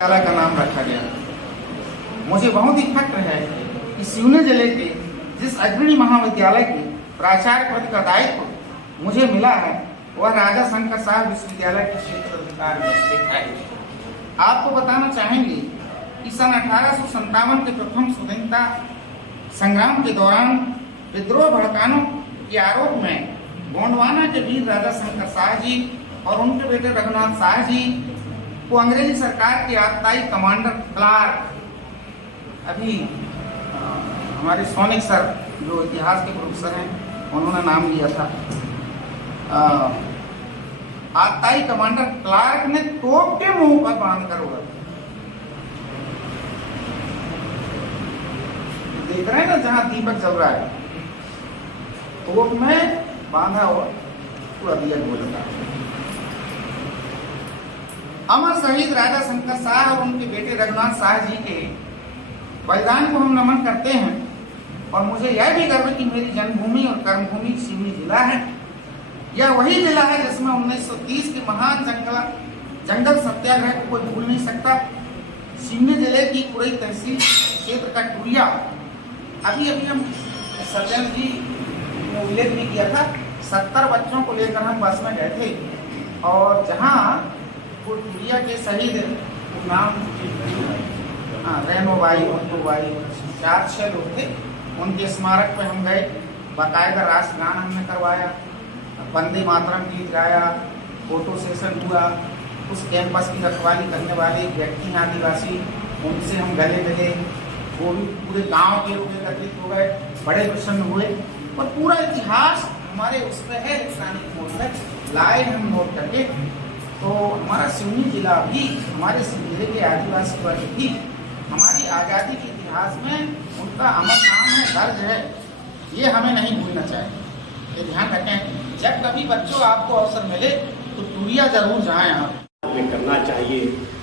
विद्यालय का नाम रखा गया। मुझे बहुत ही फक्र है कि सिवनी जिले के जिस अग्रणी महाविद्यालय के प्राचार्य पद का दायित्व मुझे मिला है वह राजा शंकर साहब विश्वविद्यालय के क्षेत्र अधिकार में स्थित है। आपको बताना चाहेंगे कि सन 1857 के प्रथम स्वतंत्रता संग्राम के दौरान विद्रोह भड़काने के आरोप में गोंडवाना के वीर राजा शंकर शाह जी और उनके बेटे रघुनाथ शाह जी को अंग्रेजी सरकार के आबकारी कमांडर क्लार्क, अभी हमारे सोनिक सर जो इतिहास के प्रोफेसर हैं उन्होंने नाम लिया था, आबकारी कमांडर क्लार्क ने तोप के मुंह पर बांध कर उड़ा। देख रहे हैं ना, जहां दीपक जल रहा है तोप में बांधा हुआ पूरा दिया बोलता। अमर शहीद राजा शंकर शाह और उनके बेटे रघुनाथ शाह जी के बलिदान को हम नमन करते हैं और मुझे यह भी गर्व है कि मेरी जन्मभूमि और कर्मभूमि सिवनी जिला है। यह वही जिला है जिसमें 1930 के महान जंगल सत्याग्रह को कोई भूल नहीं सकता। सिवनी जिले की पूरी तहसील क्षेत्र का टूरिया, अभी हम सज्जन जी ने उल्लेख भी किया था, 70 बच्चों को लेकर हम बस में गए थे और जहाँ टूरिया के शहीद नाम रेणुबाई, मंटूबाई, 4-6 लोग थे, उनके स्मारक पे हम गए। बाकायदा राष्ट्रगान हमने करवाया, वंदे मातरम गीत गाया, फोटो सेशन हुआ। उस कैंपस की रखवाली करने वाले व्यक्ति हैं आदिवासी, उनसे हम गले मिले। वो भी पूरे गांव के लोग एकत्रित हो गए, बड़े प्रसन्न हुए और पूरा इतिहास हमारे उस पर है, इलेक्ट्रॉनिक मोड पर लाए हम नोट करके। तो हमारा सिवनी जिला भी, हमारे सिवनी जिले के आदिवासी वर्ग भी हमारी आज़ादी के इतिहास में उनका अमर नाम है, दर्ज है। ये हमें नहीं भूलना चाहिए, ये ध्यान रखें। जब कभी बच्चों आपको अवसर मिले तो टूरिया जरूर जाएं आप। हमें करना चाहिए।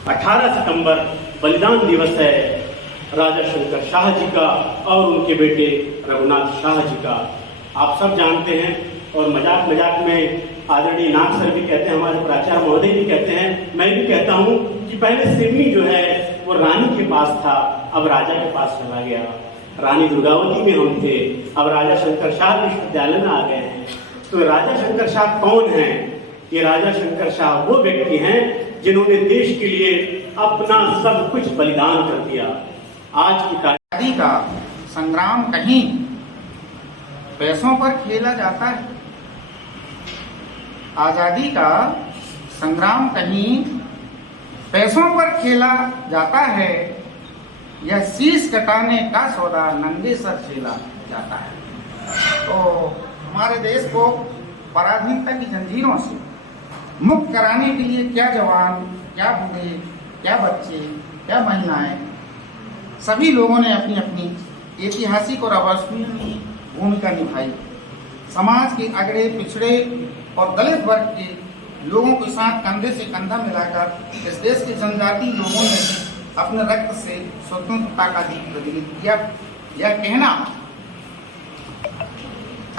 18 सितंबर बलिदान दिवस है राजा शंकर शाह जी का और उनके बेटे रघुनाथ शाह जी का। आप सब जानते हैं और मजाक में आदरणीय नाग सर भी कहते हैं, हमारे प्राचार्य महोदय भी कहते हैं, मैं भी कहता हूँ कि पहले सिवनी जो है वो रानी के पास था, अब राजा के पास चला गया। रानी दुर्गावती में हम थे, अब राजा शंकर शाह विश्वविद्यालय में आ गए हैं। तो राजा शंकर शाह कौन है? ये राजा शंकर शाह वो व्यक्ति हैं जिन्होंने देश के लिए अपना सब कुछ बलिदान कर दिया। आज की आज़ादी का संग्राम कहीं पैसों पर खेला जाता है, आज़ादी का संग्राम कहीं पैसों पर खेला जाता है या शीश कटाने का सौदा नंगे सर खेला जाता है। तो हमारे देश को पराधीनता की जंजीरों से मुक्त कराने के लिए क्या जवान, क्या बूढ़े, क्या बच्चे, क्या महिलाएं, सभी लोगों ने अपनी अपनी ऐतिहासिक और अविस्मरणीय भूमिका निभाई। समाज के अगड़े, पिछड़े और दलित वर्ग के लोगों के साथ कंधे से कंधा मिलाकर इस देश के जनजातीय लोगों ने अपने रक्त से स्वतंत्रता का दीप प्रज्वलित किया। यह कहना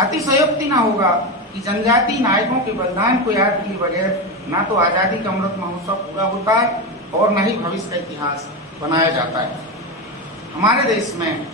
अतिशयोक्ति न होगा कि जनजातीय नायकों के बलिदान को याद किए बगैर ना तो आज़ादी का अमृत महोत्सव पूरा होता है और न ही भविष्य का इतिहास बनाया जाता है। हमारे देश में